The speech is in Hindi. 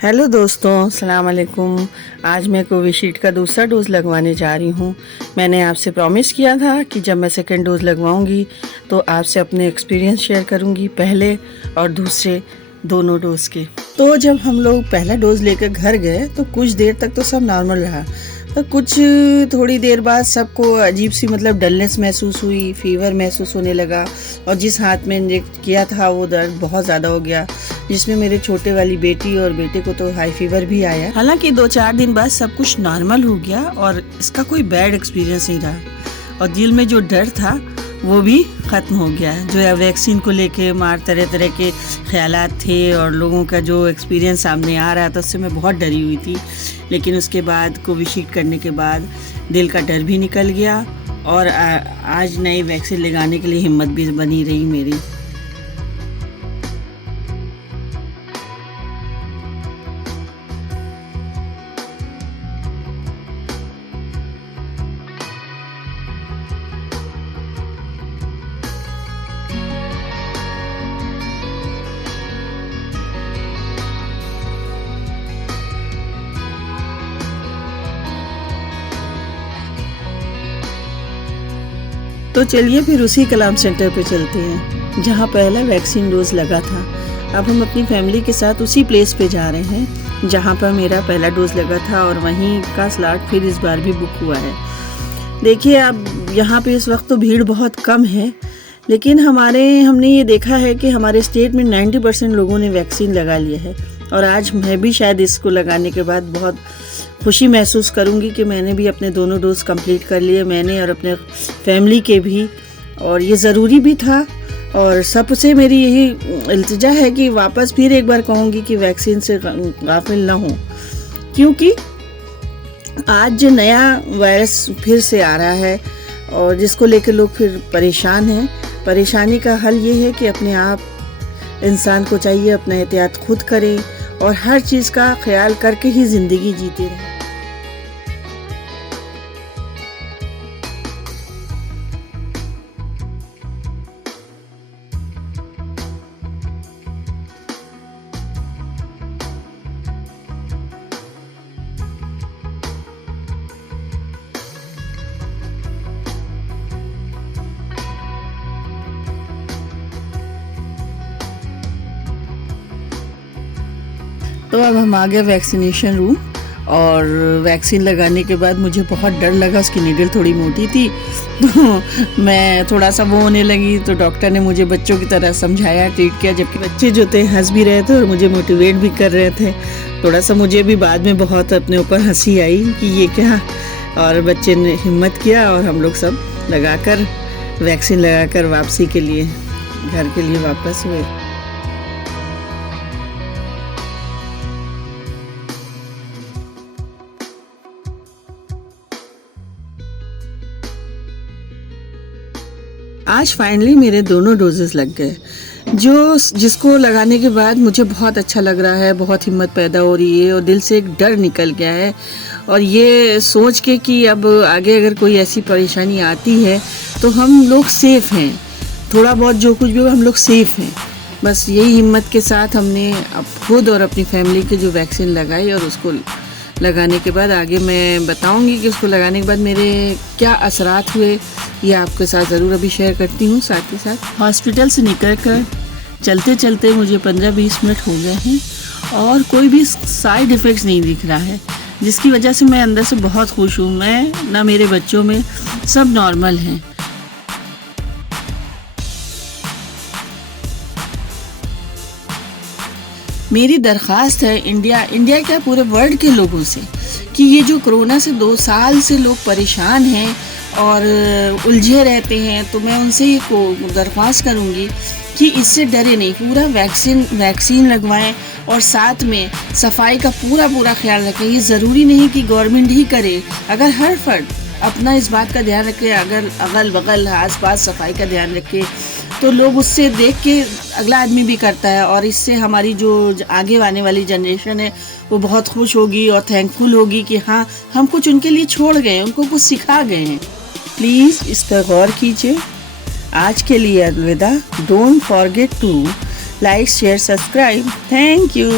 हेलो दोस्तों, अस्सलाम वालेकुम। आज मैं कोविशील्ड का दूसरा डोज़ लगवाने जा रही हूँ। मैंने आपसे प्रॉमिस किया था कि जब मैं सेकेंड डोज़ लगवाऊंगी तो आपसे अपने एक्सपीरियंस शेयर करूंगी, पहले और दूसरे दोनों डोज़ के। तो जब हम लोग पहला डोज़ लेकर घर गए तो कुछ देर तक तो सब नॉर्मल रहा, तो कुछ थोड़ी देर बाद सबको अजीब सी डलनेस महसूस हुई, फीवर महसूस होने लगा और जिस हाथ में इंजेक्ट किया था वो दर्द बहुत ज़्यादा हो गया, जिसमें मेरे छोटे वाली बेटी और बेटे को तो हाई फीवर भी आया। हालांकि 2-4 दिन बाद सब कुछ नॉर्मल हो गया और इसका कोई बैड एक्सपीरियंस नहीं रहा और दिल में जो डर था वो भी ख़त्म हो गया। जो वैक्सीन को लेके तरह तरह के ख्यालात थे और लोगों का जो एक्सपीरियंस सामने आ रहा था उससे मैं बहुत डरी हुई थी, लेकिन उसके बाद कोविशील्ड करने के बाद दिल का डर भी निकल गया और आज नई वैक्सीन लगाने के लिए हिम्मत भी बनी रही मेरी। तो चलिए फिर उसी कलाम सेंटर पे चलते हैं जहाँ पहला वैक्सीन डोज लगा था। अब हम अपनी फैमिली के साथ उसी प्लेस पे जा रहे हैं जहाँ पर मेरा पहला डोज लगा था और वहीं का स्लॉट फिर इस बार भी बुक हुआ है। देखिए, अब यहाँ पे इस वक्त तो भीड़ बहुत कम है, लेकिन हमने ये देखा है कि हमारे स्टेट में 90% लोगों ने वैक्सीन लगा लिया है और आज मैं भी शायद इसको लगाने के बाद बहुत खुशी महसूस करूंगी कि मैंने भी अपने दोनों डोज कंप्लीट कर लिए, मैंने और अपने फैमिली के भी, और ये ज़रूरी भी था। और सबसे मेरी यही इल्तिजा है कि वापस फिर एक बार कहूँगी कि वैक्सीन से गाफिल ना हो, क्योंकि आज जो नया वायरस फिर से आ रहा है और जिसको लेकर लोग फिर परेशान हैं। परेशानी का हल ये है कि अपने आप इंसान को चाहिए अपना एहतियात खुद करे और हर चीज़ का ख्याल करके ही ज़िंदगी जीते रहे। तो अब हम आ गए वैक्सीनेशन रूम और वैक्सीन लगाने के बाद मुझे बहुत डर लगा। उसकी नीडल थोड़ी मोटी थी तो मैं थोड़ा सा वो होने लगी, तो डॉक्टर ने मुझे बच्चों की तरह समझाया, ट्रीट किया, जबकि बच्चे जो थे हंस भी रहे थे और मुझे मोटिवेट भी कर रहे थे। थोड़ा सा मुझे भी बाद में बहुत अपने ऊपर हंसी आई कि ये क्या, और बच्चे ने हिम्मत किया और हम लोग सब वैक्सीन लगाकर वापसी के लिए घर के लिए वापस हुए। आज फाइनली मेरे दोनों डोजेस लग गए, जिसको लगाने के बाद मुझे बहुत अच्छा लग रहा है, बहुत हिम्मत पैदा हो रही है और दिल से एक डर निकल गया है। और ये सोच के कि अब आगे अगर कोई ऐसी परेशानी आती है तो हम लोग सेफ़ हैं, थोड़ा बहुत जो कुछ भी हो हम लोग सेफ़ हैं। बस यही हिम्मत के साथ हमने अब खुद और अपनी फैमिली की जो वैक्सीन लगाई और उसको लगाने के बाद आगे मैं बताऊंगी कि उसको लगाने के बाद मेरे क्या असरात हुए, ये आपके साथ ज़रूर अभी शेयर करती हूँ। साथ ही साथ हॉस्पिटल से निकल कर चलते चलते मुझे 15-20 मिनट हो गए हैं और कोई भी साइड इफ़ेक्ट्स नहीं दिख रहा है, जिसकी वजह से मैं अंदर से बहुत खुश हूँ। मैं ना मेरे बच्चों में सब नॉर्मल हैं। मेरी दरख्वास्त है इंडिया क्या पूरे वर्ल्ड के लोगों से कि ये जो कोरोना से 2 साल से लोग परेशान हैं और उलझे रहते हैं, तो मैं उनसे ये दरख्वास्त करूँगी कि इससे डरे नहीं, पूरा वैक्सीन लगवाएं और साथ में सफाई का पूरा ख्याल रखें। ये ज़रूरी नहीं कि गवर्नमेंट ही करे, अगर हर फर्द अपना इस बात का ध्यान रखे, अगर अगल बगल आसपास सफाई का ध्यान रखे, तो लोग उससे देख के अगला आदमी भी करता है और इससे हमारी जो आगे आने वाली जनरेशन है वो बहुत खुश होगी और थैंकफुल होगी कि हाँ, हम कुछ उनके लिए छोड़ गए, उनको कुछ सिखा गए हैं। प्लीज़ इस पर गौर कीजिए। आज के लिए अलविदा। Don't forget to like, share, subscribe. Thank you.